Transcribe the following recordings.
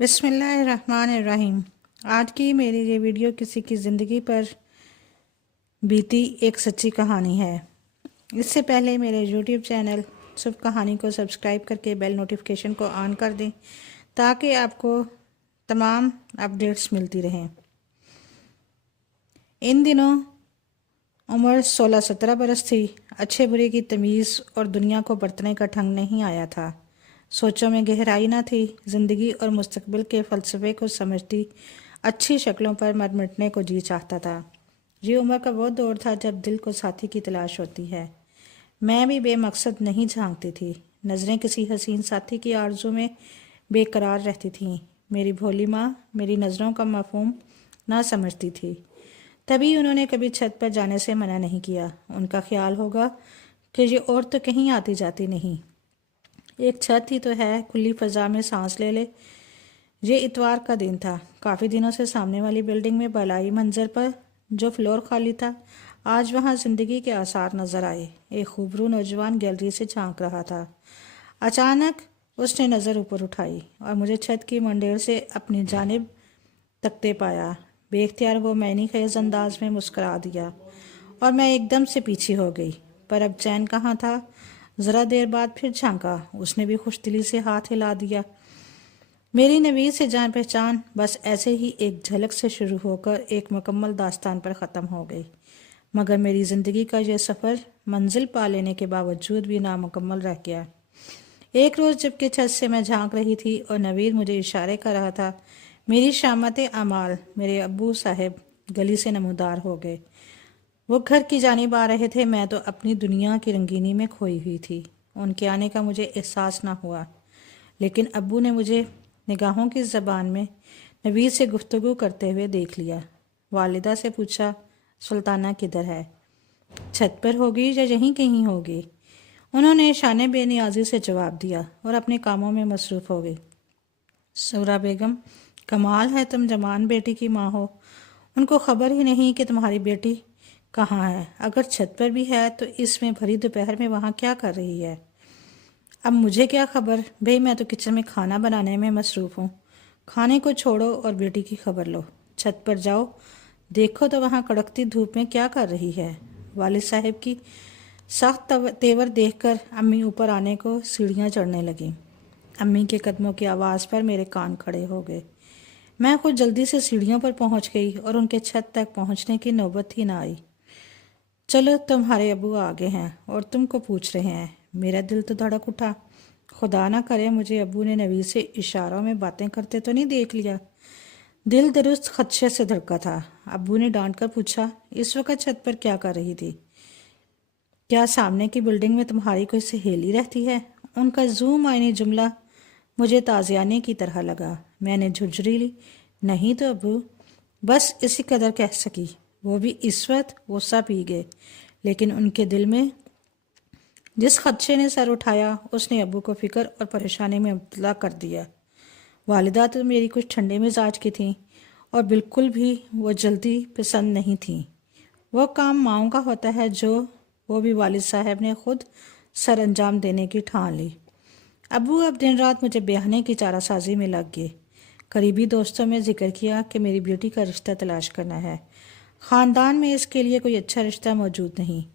بسم اللہ الرحمن الرحیم۔ آج کی میری یہ ویڈیو کسی کی زندگی پر بیتی ایک سچی کہانی ہے۔ اس سے پہلے میرے یوٹیوب چینل صرف کہانی کو سبسکرائب کر کے بیل نوٹیفیکیشن کو آن کر دیں تاکہ آپ کو تمام اپڈیٹس ملتی رہیں۔ ان دنوں عمر 16-17 برس تھی۔ اچھے برے کی تمیز اور دنیا کو برتنے کا ڈھنگ نہیں آیا تھا۔ سوچوں میں گہرائی نہ تھی۔ زندگی اور مستقبل کے فلسفے کو سمجھتی اچھی شکلوں پر مر مٹنے کو جی چاہتا تھا۔ یہ عمر کا وہ دور تھا جب دل کو ساتھی کی تلاش ہوتی ہے۔ میں بھی بے مقصد نہیں جھانکتی تھی۔ نظریں کسی حسین ساتھی کی آرزو میں بے قرار رہتی تھیں۔ میری بھولی ماں میری نظروں کا مفہوم نہ سمجھتی تھی، تبھی انہوں نے کبھی چھت پر جانے سے منع نہیں کیا۔ ان کا خیال ہوگا کہ یہ عورت تو کہیں آتی جاتی نہیں، ایک چھت ہی تو ہے، کھلی فضا میں سانس لے لے۔ یہ اتوار کا دن تھا۔ کافی دنوں سے سامنے والی بلڈنگ میں بالائی منظر پر جو فلور خالی تھا، آج وہاں زندگی کے آثار نظر آئے۔ ایک خوبرو نوجوان گیلری سے جھانک رہا تھا۔ اچانک اس نے نظر اوپر اٹھائی اور مجھے چھت کی منڈیر سے اپنی جانب تکتے پایا۔ بے اختیار وہ معنی خیز انداز میں مسکرا دیا اور میں ایک دم سے پیچھے ہو گئی، پر اب چین کہاں تھا۔ ذرا دیر بعد پھر جھانکا، اس نے بھی خوش دلی سے ہاتھ ہلا دیا۔ میری نوید سے جان پہچان بس ایسے ہی ایک جھلک سے شروع ہو کر ایک مکمل داستان پر ختم ہو گئی، مگر میری زندگی کا یہ سفر منزل پا لینے کے باوجود بھی نامکمل رہ گیا۔ ایک روز جب کہ چھت سے میں جھانک رہی تھی اور نوید مجھے اشارے کر رہا تھا، میری شامت اعمال میرے ابو صاحب گلی سے نمودار ہو گئے۔ وہ گھر کی جانب آ رہے تھے۔ میں تو اپنی دنیا کی رنگینی میں کھوئی ہوئی تھی۔ ان کے آنے کا مجھے احساس نہ ہوا، لیکن ابو نے مجھے نگاہوں کی زبان میں نوید سے گفتگو کرتے ہوئے دیکھ لیا۔ والدہ سے پوچھا، سلطانہ کدھر ہے؟ چھت پر ہوگی یا یہیں کہیں ہوگی؟ انہوں نے شانے بے نیازی سے جواب دیا اور اپنے کاموں میں مصروف ہو گئی۔ سورا بیگم، کمال ہے تم جوان بیٹی کی ماں ہو، ان کو خبر ہی نہیں کہ تمہاری بیٹی کہاں ہے۔ اگر چھت پر بھی ہے تو اس میں بھری دوپہر میں وہاں کیا کر رہی ہے؟ اب مجھے کیا خبر بھئی، میں تو کچن میں کھانا بنانے میں مصروف ہوں۔ کھانے کو چھوڑو اور بیٹی کی خبر لو۔ چھت پر جاؤ، دیکھو تو وہاں کڑکتی دھوپ میں کیا کر رہی ہے۔ والد صاحب کی سخت تیور دیکھ کر امی اوپر آنے کو سیڑھیاں چڑھنے لگیں۔ امی کے قدموں کی آواز پر میرے کان کھڑے ہو گئے۔ میں خود جلدی سے سیڑھیوں پر پہنچ گئی اور ان کے چھت تک پہنچنے کی نوبت ہی نہ آئی۔ چلو، تمہارے ابو آگے ہیں اور تم کو پوچھ رہے ہیں۔ میرا دل تو دھڑک اٹھا۔ خدا نہ کرے مجھے ابو نے نوید سے اشاروں میں باتیں کرتے تو نہیں دیکھ لیا۔ دل درست خدشے سے دھڑکا تھا۔ ابو نے ڈانٹ کر پوچھا، اس وقت چھت پر کیا کر رہی تھی؟ کیا سامنے کی بلڈنگ میں تمہاری کوئی سہیلی رہتی ہے؟ ان کا ذو معنی جملہ مجھے تازیانے کی طرح لگا۔ میں نے جھنجھوڑی لی، نہیں تو ابو، بس اسی قدر کہہ سکی۔ وہ بھی اس وقت غصہ پی گئے، لیکن ان کے دل میں جس خدشے نے سر اٹھایا اس نے ابو کو فکر اور پریشانی میں مبتلا کر دیا۔ والدہ تو میری کچھ ٹھنڈے مزاج کی تھیں اور بالکل بھی وہ جلدی پسند نہیں تھیں۔ وہ کام ماؤں کا ہوتا ہے جو وہ بھی والد صاحب نے خود سر انجام دینے کی ٹھان لی۔ ابو اب دن رات مجھے بیاہنے کی چارہ سازی میں لگ گئے۔ قریبی دوستوں میں ذکر کیا کہ میری بیٹی کا رشتہ تلاش کرنا ہے۔ خاندان میں اس کے لیے کوئی اچھا رشتہ موجود نہیں۔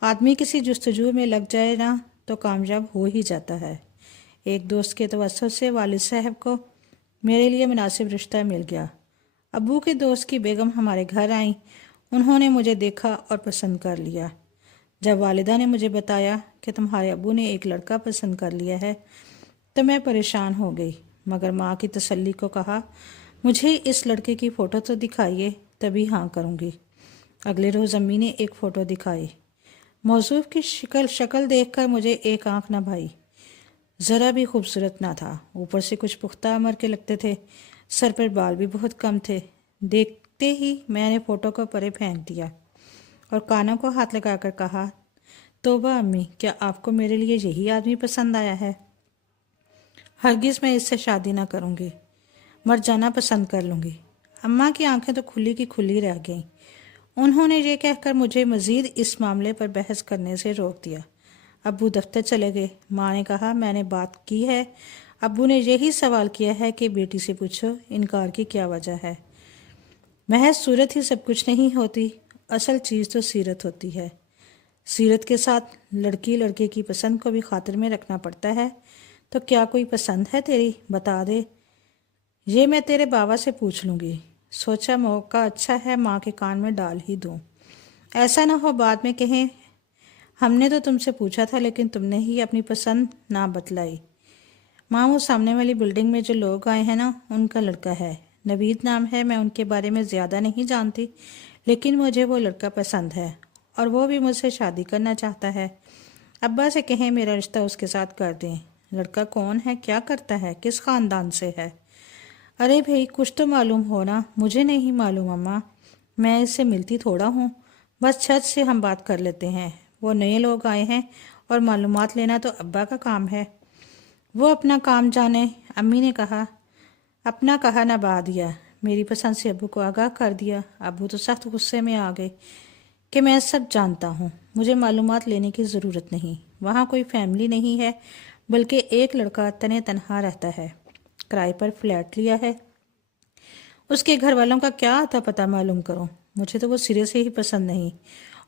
آدمی کسی جستجو میں لگ جائے نا تو کامیاب ہو ہی جاتا ہے۔ ایک دوست کے توسط سے والد صاحب کو میرے لیے مناسب رشتہ مل گیا۔ ابو کے دوست کی بیگم ہمارے گھر آئیں۔ انہوں نے مجھے دیکھا اور پسند کر لیا۔ جب والدہ نے مجھے بتایا کہ تمہارے ابو نے ایک لڑکا پسند کر لیا ہے تو میں پریشان ہو گئی، مگر ماں کی تسلی کو کہا، مجھے اس لڑکے کی فوٹو تو دکھائیے تبھی ہاں کروں گی۔ اگلے روز امی نے ایک فوٹو دکھائی۔ موصوف کی شکل دیکھ کر مجھے ایک آنکھ نہ بھائی۔ ذرا بھی خوبصورت نہ تھا، اوپر سے کچھ پختہ عمر کے لگتے تھے، سر پر بال بھی بہت کم تھے۔ دیکھتے ہی میں نے فوٹو کو پرے پھینک دیا اور کانوں کو ہاتھ لگا کر کہا، توبہ امی، کیا آپ کو میرے لیے یہی آدمی پسند آیا ہے؟ ہرگز میں اس سے شادی نہ کروں گی، مر جانا پسند کر لوں گی۔ اماں کی آنکھیں تو کھلی کی کھلی رہ گئیں۔ انہوں نے یہ کہہ کر مجھے مزید اس معاملے پر بحث کرنے سے روک دیا۔ ابو دفتر چلے گئے۔ ماں نے کہا، میں نے بات کی ہے، ابو نے یہی سوال کیا ہے کہ بیٹی سے پوچھو انکار کی کیا وجہ ہے۔ محض صورت ہی سب کچھ نہیں ہوتی، اصل چیز تو سیرت ہوتی ہے۔ سیرت کے ساتھ لڑکی لڑکے کی پسند کو بھی خاطر میں رکھنا پڑتا ہے۔ تو کیا کوئی پسند ہے تیری؟ بتا دے، یہ میں تیرے بابا سے پوچھ لوں گی۔ سوچا موقع اچھا ہے ماں کے کان میں ڈال ہی دوں، ایسا نہ ہو بعد میں کہیں ہم نے تو تم سے پوچھا تھا لیکن تم نے ہی اپنی پسند نہ بتلائی۔ ماں وہ سامنے والی بلڈنگ میں جو لوگ آئے ہیں نا، ان کا لڑکا ہے، نوید نام ہے۔ میں ان کے بارے میں زیادہ نہیں جانتی، لیکن مجھے وہ لڑکا پسند ہے اور وہ بھی مجھ سے شادی کرنا چاہتا ہے۔ ابا سے کہیں میرا رشتہ اس کے ساتھ کر دیں۔ لڑکا کون ہے، کیا کرتا ہے، کس خاندان سے ہے؟ ارے بھئی کچھ تو معلوم ہونا۔ مجھے نہیں معلوم اماں، میں اس سے ملتی تھوڑا ہوں، بس چھت سے ہم بات کر لیتے ہیں۔ وہ نئے لوگ آئے ہیں اور معلومات لینا تو ابا کا کام ہے، وہ اپنا کام جانے۔ امی نے کہا اپنا کہا نہ بہا دیا، میری پسند سے ابو کو آگاہ کر دیا۔ ابو تو سخت غصے میں آ گئے کہ میں سب جانتا ہوں، مجھے معلومات لینے کی ضرورت نہیں۔ وہاں کوئی فیملی نہیں ہے، بلکہ ایک لڑکا تنے تنہا رہتا ہے، کرائے پر فلیٹ لیا ہے۔ اس کے گھر والوں کا کیا آتا پتہ معلوم کرو۔ مجھے تو وہ سرے سے ہی پسند نہیں،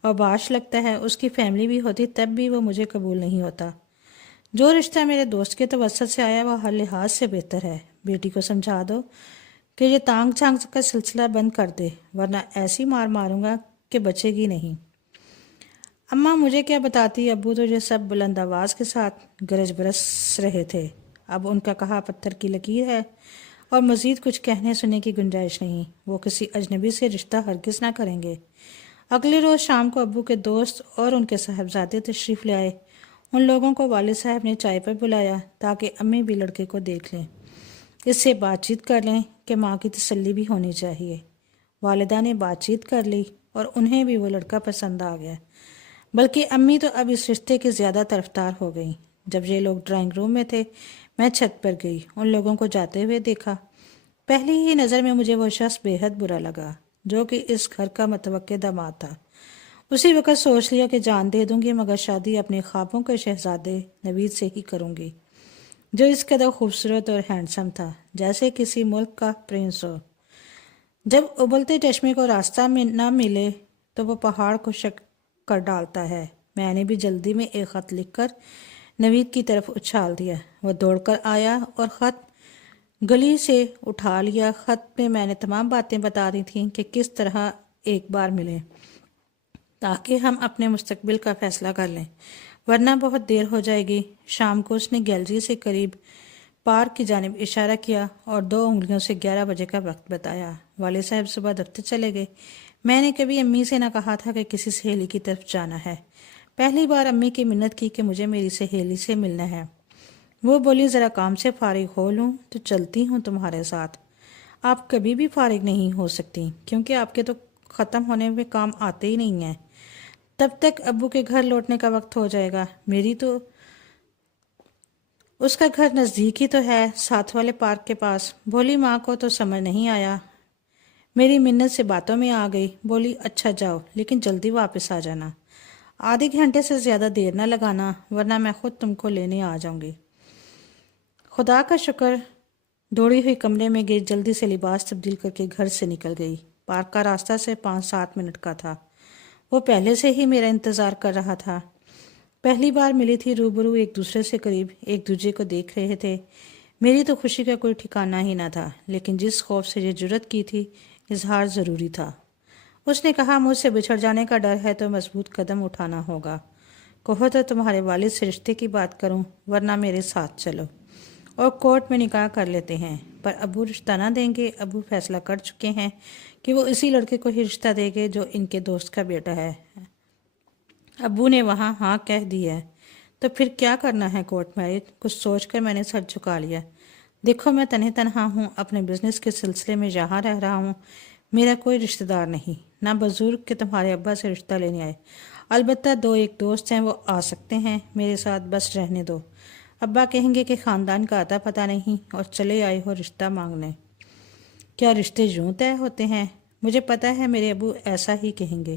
اور باش لگتا ہے اس کی فیملی بھی ہوتی تب بھی وہ مجھے قبول نہیں ہوتا۔ جو رشتہ میرے دوست کے توسط سے آیا وہ ہر لحاظ سے بہتر ہے۔ بیٹی کو سمجھا دو کہ یہ تانگ جھانک کا سلسلہ بند کر دے، ورنہ ایسی مار ماروں گا کہ بچے گی نہیں۔ اماں مجھے کیا بتاتی، ابو تو یہ سب بلند آواز کے ساتھ گرج برس رہے تھے۔ اب ان کا کہا پتھر کی لکیر ہے اور مزید کچھ کہنے سننے کی گنجائش نہیں۔ وہ کسی اجنبی سے رشتہ ہرگز نہ کریں گے۔ اگلے روز شام کو ابو کے دوست اور ان کے صاحبزادے تشریف لے آئے۔ ان لوگوں کو والد صاحب نے چائے پر بلایا تاکہ امی بھی لڑکے کو دیکھ لیں، اس سے بات چیت کر لیں کہ ماں کی تسلی بھی ہونی چاہیے۔ والدہ نے بات چیت کر لی اور انہیں بھی وہ لڑکا پسند آ گیا، بلکہ امی تو اب اس رشتے کی زیادہ طرفدار ہو گئیں۔ جب یہ لوگ ڈرائنگ روم میں تھے میں چھت پر گئی، ان لوگوں کو جاتے ہوئے دیکھا۔ پہلی ہی نظر میں مجھے وہ شخص بے حد برا لگا جو کہ اس گھر کا متوقع داماد تھا۔ اسی وقت سوچ لیا کہ جان دے دوں گی مگر شادی اپنے خوابوں کے شہزادے نوید سے ہی کروں گی، جو اس قدر خوبصورت اور ہینڈسم تھا، جیسے کسی ملک کا پرنس ہو۔ جب ابلتے چشمے کو راستہ میں نہ ملے تو وہ پہاڑ کو شک کر ڈالتا ہے۔ میں نے بھی جلدی میں ایک خط لکھ کر نوید کی طرف اچھال دیا۔ وہ دوڑ کر آیا اور خط گلی سے اٹھا لیا۔ خط میں میں نے تمام باتیں بتا دی تھیں کہ کس طرح ایک بار ملیں تاکہ ہم اپنے مستقبل کا فیصلہ کر لیں، ورنہ بہت دیر ہو جائے گی۔ شام کو اس نے گیلری سے قریب پارک کی جانب اشارہ کیا اور 2 انگلیوں سے 11 بجے کا وقت بتایا۔ والد صاحب صبح دفتر چلے گئے۔ میں نے کبھی امی سے نہ کہا تھا کہ کسی سہیلی کی طرف جانا ہے۔ پہلی بار امی کی منت کی کہ مجھے میری سہیلی سے ملنا ہے۔ وہ بولی ذرا کام سے فارغ ہو لوں تو چلتی ہوں تمہارے ساتھ۔ آپ کبھی بھی فارغ نہیں ہو سکتی کیونکہ آپ کے تو ختم ہونے میں کام آتے ہی نہیں ہیں۔ تب تک ابو کے گھر لوٹنے کا وقت ہو جائے گا۔ میری تو اس کا گھر نزدیک ہی تو ہے، ساتھ والے پارک کے پاس۔ بولی ماں کو تو سمجھ نہیں آیا، میری منت سے باتوں میں آ گئی۔ بولی اچھا جاؤ لیکن جلدی واپس آ جانا، آدھے گھنٹے سے زیادہ دیر نہ لگانا ورنہ میں خود تم کو لینے آ جاؤں گی۔ خدا کا شکر، دوڑی ہوئی کمرے میں گئی، جلدی سے لباس تبدیل کر کے گھر سے نکل گئی۔ پارک کا راستہ سے 5-7 منٹ کا تھا۔ وہ پہلے سے ہی میرا انتظار کر رہا تھا۔ پہلی بار ملی تھی، روبرو ایک دوسرے سے قریب ایک دوسرے کو دیکھ رہے تھے۔ میری تو خوشی کا کوئی ٹھکانہ ہی نہ تھا، لیکن جس خوف سے یہ جرت کی تھی اظہار ضروری تھا۔ اس نے کہا مجھ سے بچھڑ جانے کا ڈر ہے تو مضبوط قدم اٹھانا ہوگا۔ کہو تو تمہارے والد سے رشتے کی بات کروں ورنہ میرے ساتھ چلو اور کورٹ میں نکاح کر لیتے ہیں۔ پر ابو رشتہ نہ دیں گے، ابو فیصلہ کر چکے ہیں کہ وہ اسی لڑکے کو ہی رشتہ دیں گے جو ان کے دوست کا بیٹا ہے۔ ابو نے وہاں ہاں کہہ دی ہے تو پھر کیا کرنا ہے کورٹ میرج؟ کچھ سوچ کر میں نے سر جھکا لیا۔ دیکھو میں تنہا ہوں، اپنے بزنس کے سلسلے میں یہاں رہ رہا ہوں، میرا کوئی رشتہ دار نہیں، نہ بزرگ کہ تمہارے ابا سے رشتہ لینے آئے۔ البتہ 2-1 دوست ہیں، وہ آ سکتے ہیں میرے ساتھ، بس رہنے دو۔ ابا کہیں گے کہ خاندان کا آتا پتہ نہیں اور چلے آئے ہو رشتہ مانگنے۔ کیا رشتے یوں طے ہوتے ہیں؟ مجھے پتہ ہے میرے ابو ایسا ہی کہیں گے۔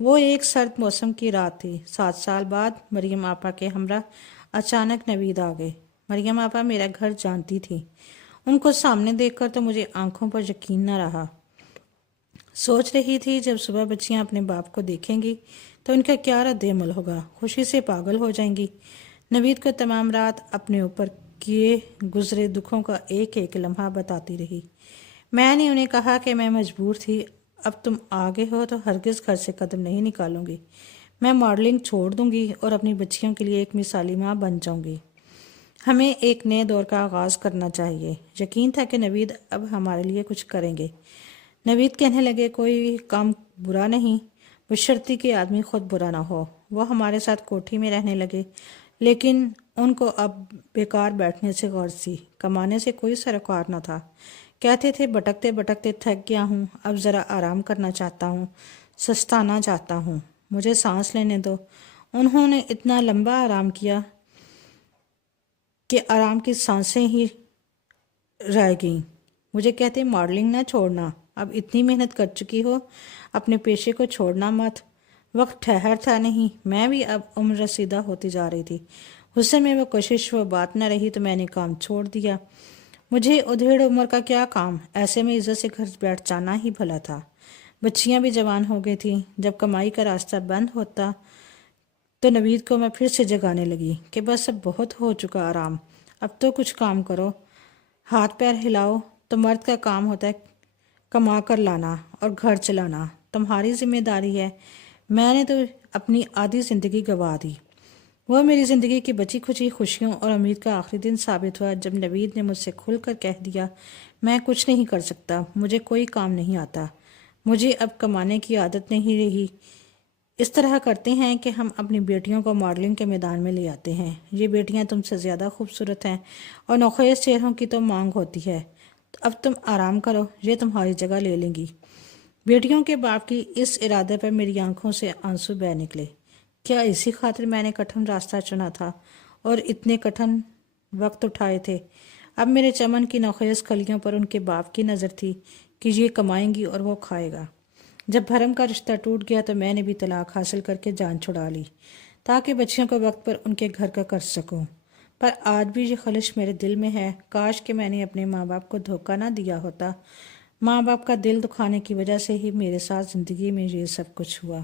وہ ایک سرد موسم کی رات تھی۔ 7 سال بعد مریم آپا کے ہمراہ اچانک نوید آ گئے۔ مریم آپا میرا گھر جانتی تھی۔ ان کو سامنے دیکھ کر تو مجھے آنکھوں پر یقین نہ رہا۔ سوچ رہی تھی جب صبح بچیاں اپنے باپ کو دیکھیں گی تو ان کا کیا رد عمل ہوگا۔ خوشی سے پاگل ہو جائیں گی۔ نوید کو تمام رات اپنے اوپر کیے گزرے دکھوں کا ایک ایک لمحہ بتاتی رہی۔ میں نے انہیں کہا کہ میں مجبور تھی، اب تم آگے ہو تو ہرگز گھر سے قدم نہیں نکالوں گی۔ میں ماڈلنگ چھوڑ دوں گی اور اپنی بچیوں کے لیے ایک مثالی ماں بن جاؤں گی۔ ہمیں ایک نئے دور کا آغاز کرنا چاہیے۔ یقین تھا کہ نوید اب ہمارے لیے کچھ کریں گے۔ نوید کہنے لگے، کوئی کام برا نہیں، بشرطی کہ آدمی خود برا نہ ہو۔ وہ ہمارے ساتھ کوٹھی میں رہنے لگے، لیکن ان کو اب بیکار بیٹھنے سے غرض تھی۔ کمانے سے کوئی سروکار نہ تھا۔ کہتے تھے، بھٹکتے بھٹکتے تھک گیا ہوں، اب ذرا آرام کرنا چاہتا ہوں، سستانا چاہتا ہوں، مجھے سانس لینے دو۔ انہوں نے اتنا لمبا آرام کیا کہ آرام کی سانسیں ہی رہ گئیں۔ مجھے کہتے، ماڈلنگ نہ چھوڑنا، اب اتنی محنت کر چکی ہو، اپنے پیشے کو چھوڑنا مت۔ وقت ٹھہرتا نہیں۔ میں بھی اب عمر رسیدہ ہوتی جا رہی تھی۔ غصے میں وہ کوشش وہ بات نہ رہی تو میں نے کام چھوڑ دیا۔ مجھے ادھیڑ عمر کا کیا کام، ایسے میں عزت سے گھر بیٹھ جانا ہی بھلا تھا۔ بچیاں بھی جوان ہو گئی تھیں۔ جب کمائی کا راستہ بند ہوتا تو نوید کو میں پھر سے جگانے لگی کہ بس اب بہت ہو چکا آرام، اب تو کچھ کام کرو، ہاتھ پیر ہلاؤ۔ تو مرد کا کام ہوتا ہے کما کر لانا اور گھر چلانا، تمہاری ذمہ داری ہے۔ میں نے تو اپنی آدھی زندگی گنوا دی۔ وہ میری زندگی کی بچی کھچی خوشیوں اور امید کا آخری دن ثابت ہوا جب نوید نے مجھ سے کھل کر کہہ دیا، میں کچھ نہیں کر سکتا، مجھے کوئی کام نہیں آتا، مجھے اب کمانے کی عادت نہیں رہی۔ اس طرح کرتے ہیں کہ ہم اپنی بیٹیوں کو ماڈلنگ کے میدان میں لے آتے ہیں۔ یہ بیٹیاں تم سے زیادہ خوبصورت ہیں اور نوخیز چہروں کی تو مانگ ہوتی ہے، اب تم آرام کرو، یہ تمہاری جگہ لے لیں گی۔ بیٹیوں کے باپ کی اس ارادے پر میری آنکھوں سے آنسو بہہ نکلے۔ کیا اسی خاطر میں نے کٹھن راستہ چنا تھا اور اتنے کٹھن وقت اٹھائے تھے؟ اب میرے چمن کی نوخیز کلیوں پر ان کے باپ کی نظر تھی کہ یہ کمائیں گی اور وہ کھائے گا۔ جب بھرم کا رشتہ ٹوٹ گیا تو میں نے بھی طلاق حاصل کر کے جان چھڑا لی تاکہ بچیوں کو وقت پر ان کے گھر کا کر سکوں۔ پر آج بھی یہ خلش میرے دل میں ہے، کاش کہ میں نے اپنے ماں باپ کو دھوکہ نہ دیا ہوتا۔ ماں باپ کا دل دکھانے کی وجہ سے ہی میرے ساتھ زندگی میں یہ سب کچھ ہوا۔